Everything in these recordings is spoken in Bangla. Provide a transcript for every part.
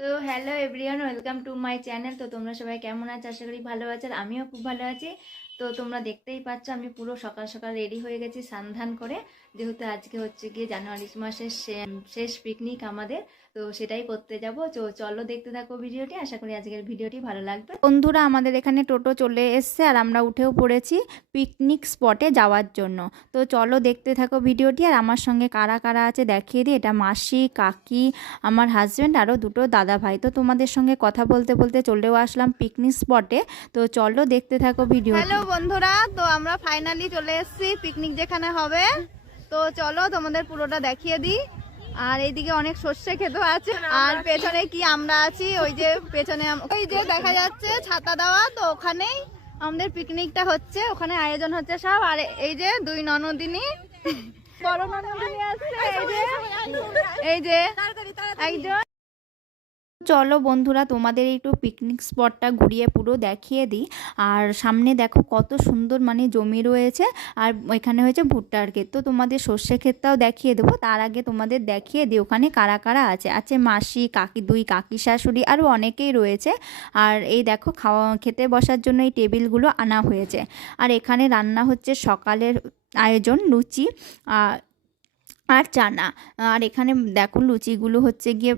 তো hello everyone, welcome to my channel. তো তোমরা সবাই কেমন আছো? আশা করি ভালো আছো, আর আমিও খুব ভালো আছি। তো তোমরা দেখতেই পাচ্ছ আমি পুরো সকাল সকাল রেডি হয়ে গেছি স্নান করে, যেহেতু আজকে হচ্ছে গিয়ে জানুয়ারি মাসের শেষ পিকনিক আমাদের। তো সেটাই করতে যাব। তো চলো দেখতে থাকো ভিডিওটি, আশা করি আজকের ভিডিওটি ভালো লাগবে। বন্ধুরা, আমাদের এখানে টোটো চলে এসছে আর আমরা উঠেও পড়েছি পিকনিক স্পটে যাওয়ার জন্য। তো চলো দেখতে থাকো ভিডিওটি, আর আমার সঙ্গে কারা কারা আছে দেখিয়ে দিই। এটা মাসি, কাকি, আমার হাজব্যান্ড, আরও দুটো দাদা ভাই। তো তোমাদের সঙ্গে কথা বলতে বলতে চলেও আসলাম পিকনিক স্পটে। তো চলো দেখতে থাকো ভিডিও। হ্যালো বন্ধুরা, তো আমরা ফাইনালি চলে এসেছি পিকনিক যেখানে হবে। তো চলো তোমাদের পুরোটা দেখিয়ে দিই। আর এইদিকে অনেক সর্ষে ক্ষেত আছে, আর পেছনে কি আমরা আছি, ওই যে পেছনে ওই যে দেখা যাচ্ছে ছাতা দেওয়া, তো ওখানেই আমাদের পিকনিকটা হচ্ছে, ওখানে আয়োজন হচ্ছে সব। আর এই যে দুই ননদিনী, বড় ননদিনী আসছে, এই যে একজন। চলো বন্ধুরা, তোমাদের একটু পিকনিক স্পটটা ঘুরিয়ে পুরো দেখিয়ে দিই। আর সামনে দেখো কত সুন্দর মানে জমি রয়েছে, আর এখানে হয়েছে ভুট্টার ক্ষেত। তো তোমাদের সর্ষে ক্ষেতটাও দেখিয়ে দেবো, তার আগে তোমাদের দেখিয়ে দিই ওখানে কারা কারা আছে মাসি, কাকি, দুই কাকি শাশুড়ি, আরও অনেকেই রয়েছে। আর এই দেখো খেতে বসার জন্য এই টেবিলগুলো আনা হয়েছে। আর এখানে রান্না হচ্ছে সকালের আয়োজন, লুচি আর চানা। আর এখানে দেখো লুচিগুলো হচ্ছে গিয়ে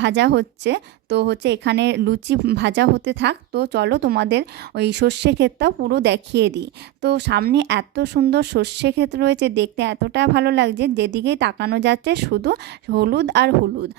ভাজা হচ্ছে। তো হচ্ছে এখানে লুচি ভাজা হতে থাক। তো চলো তোমাদের ওই সর্ষে ক্ষেতটাও পুরো দেখিয়ে দিই। তো সামনে এত সুন্দর সর্ষে ক্ষেত রয়েছে, দেখতে এতটা ভালো লাগছে, যেদিকেই তাকানো যাচ্ছে শুধু হলুদ আর হলুদ।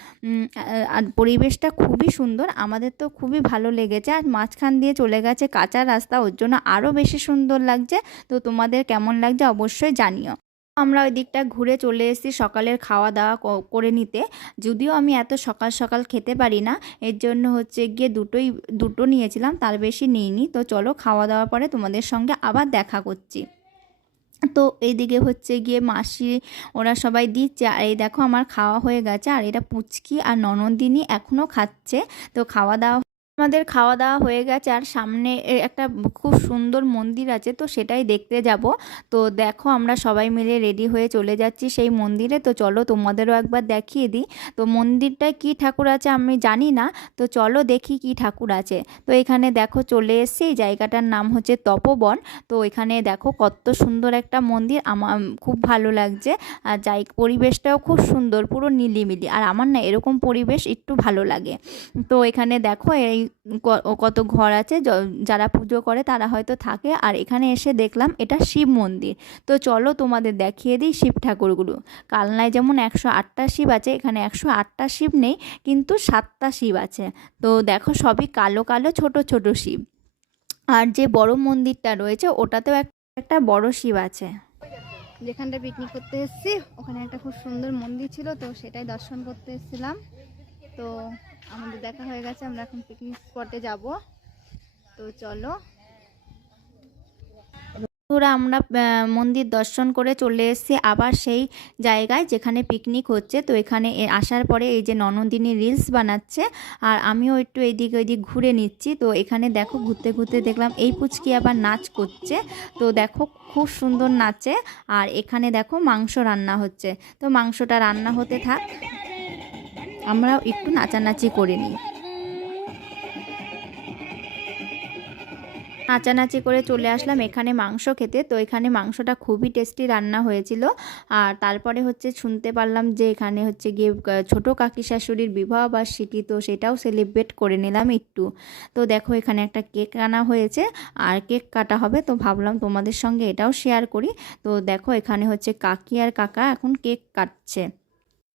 আর পরিবেশটা খুবই সুন্দর, আমাদের তো খুবই ভালো লেগেছে। আর মাঝখান দিয়ে চলে গেছে কাঁচা রাস্তা, ওর জন্য আরও বেশি সুন্দর লাগছে। তো তোমাদের কেমন লাগছে অবশ্যই জানিও। আমরা ওই দিকটা ঘুরে চলে এসেছি সকালের খাওয়া দাওয়া করে নিতে। যদিও আমি এত সকাল সকাল খেতে পারি না, এর জন্য হচ্ছে গিয়ে দুটো নিয়েছিলাম, তার বেশি নিইনি। তো চলো খাওয়া দাওয়ার পরে তোমাদের সঙ্গে আবার দেখা করছি। তো এইদিকে হচ্ছে গিয়ে মাসি ওরা সবাই দিচ্ছে, আর এই দেখো আমার খাওয়া হয়ে গেছে। আর এটা পুচকি আর ননদিনী এখনও খাচ্ছে। তো আমাদের খাওয়া দাওয়া হয়ে গেছে, আর সামনে একটা খুব সুন্দর মন্দির আছে, তো সেটাই দেখতে যাব। তো দেখো আমরা সবাই মিলে রেডি হয়ে চলে যাচ্ছি সেই মন্দিরে। তো চলো তোমাদেরও একবার দেখিয়ে দিই। তো মন্দিরটায় কি ঠাকুর আছে আমি জানি না, তো চলো দেখি কি ঠাকুর আছে। তো এখানে দেখো চলে এসেছি, এই জায়গাটার নাম হচ্ছে তপবন। তো এখানে দেখো কত সুন্দর একটা মন্দির, আমার খুব ভালো লাগছে। আর পরিবেশটাও খুব সুন্দর, পুরো নিলিমিলি। আর আমার না এরকম পরিবেশ একটু ভালো লাগে। তো এখানে দেখো এই কত ঘর আছে, যারা পুজো করে তারা হয়তো থাকে। আর এখানে এসে দেখলাম এটা শিব মন্দির। তো চলো তোমাদের দেখিয়ে দিই শিব ঠাকুরগুলো। কালনায় যেমন 108টা শিব আছে, এখানে 108টা শিব নেই, কিন্তু 7টা শিব আছে। তো দেখো সবই কালো কালো ছোট ছোট শিব। আর যে বড় মন্দিরটা রয়েছে ওটাতেও একটা বড় শিব আছে। যেখানটা পিকনিক করতে এসেছি ওখানে একটা খুব সুন্দর মন্দির ছিল, তো সেটাই দর্শন করতে এসেছিলাম। তো আমাদের দেখা হয়ে গেছে, আমরা এখন পিকনিক স্পটে যাব। তো চলো। পুরো আমরা মন্দির দর্শন করে চলে এসেছি আবার সেই জায়গায় যেখানে পিকনিক হচ্ছে। তো এখানে আসার পরে এই যে ননদিনী রিলস বানাচ্ছে, আর আমিও একটু এইদিক ওইদিক ঘুরে নিচ্ছি। তো এখানে দেখো ঘুরতে ঘুরতে দেখলাম এই পুচকি আবার নাচ করছে। তো দেখো খুব সুন্দর নাচে। আর এখানে দেখো মাংস রান্না হচ্ছে। তো মাংসটা রান্না হতে থাক, আমরাও একটু নাচানাচি করে নিই। নাচানাচি করে চলে আসলাম এখানে মাংস খেতে। তো এখানে মাংসটা খুবই টেস্টি রান্না হয়েছিল। আর তারপরে হচ্ছে শুনতে পারলাম যে এখানে হচ্ছে গিয়ে ছোটো কাকি শাশুড়ির বিবাহবার্ষিকী, তো সেটাও সেলিব্রেট করে নিলাম একটু। তো দেখো এখানে একটা কেক আনা হয়েছে, আর কেক কাটা হবে। তো ভাবলাম তোমাদের সঙ্গে এটাও শেয়ার করি। তো দেখো এখানে হচ্ছে কাকি আর কাকা এখন কেক কাটছে।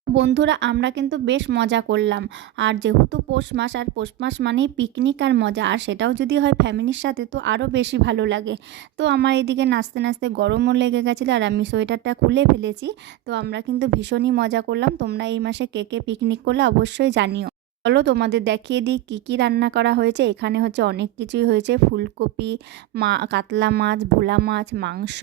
বন্ধুরা, আমরা কিন্তু বেশ মজা করলাম। আর যেহেতু পৌষ মাস, আর পৌষ মাস মানেই পিকনিক আর মজা, আর সেটাও যদি হয় ফ্যামিলির সাথে তো আরও বেশি ভালো লাগে। তো আমার এদিকে নাচতে নাচতে গরমও লেগে গেছিলো, আর আমি সোয়েটারটা খুলে ফেলেছি। তো আমরা কিন্তু ভীষণই মজা করলাম। তোমরা এই মাসে কে কে পিকনিক করলে অবশ্যই জানিও। চলো তোমাদের দেখিয়ে দিই কী কী রান্না করা হয়েছে। এখানে হচ্ছে অনেক কিছুই হয়েছে, ফুলকপি, কাতলা মাছ, ভোলা মাছ, মাংস,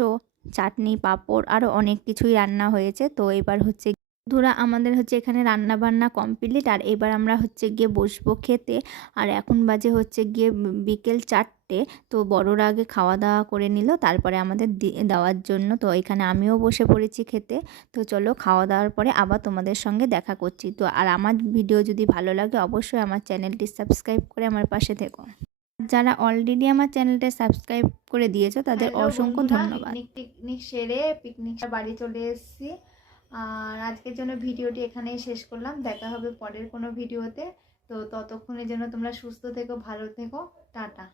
চাটনি, পাঁপড়, আরও অনেক কিছুই রান্না হয়েছে। তো এবার হচ্ছে বন্ধুরা আমাদের হচ্ছে এখানে রান্না বান্না কমপ্লিট, আর এবার আমরা হচ্ছে গিয়ে বসবো খেতে। আর এখন বাজে হচ্ছে গিয়ে বিকেল 4টে। তো বড়রা আগে খাওয়া দাওয়া করে নিল, তারপরে আমাদের দেওয়ার জন্য। তো এখানে আমিও বসে পড়েছি খেতে। তো চলো খাওয়া দাওয়ার পরে আবার তোমাদের সঙ্গে দেখা করছি। তো আর আমার ভিডিও যদি ভালো লাগে অবশ্যই আমার চ্যানেলটি সাবস্ক্রাইব করে আমার পাশে থেকো। যারা অলরেডি আমার চ্যানেলটা সাবস্ক্রাইব করে দিয়েছো তাদের অসংখ্য ধন্যবাদ। পিকনিক সেরে পিকনিক বাড়ি চলে এসেছি। আর আজকের জন্য ভিডিওটি এখানেই শেষ করলাম। দেখা হবে পরের কোনো ভিডিওতে। তো ততক্ষণের জন্য তোমরা সুস্থ থেকো, ভালো থেকো, টাটা।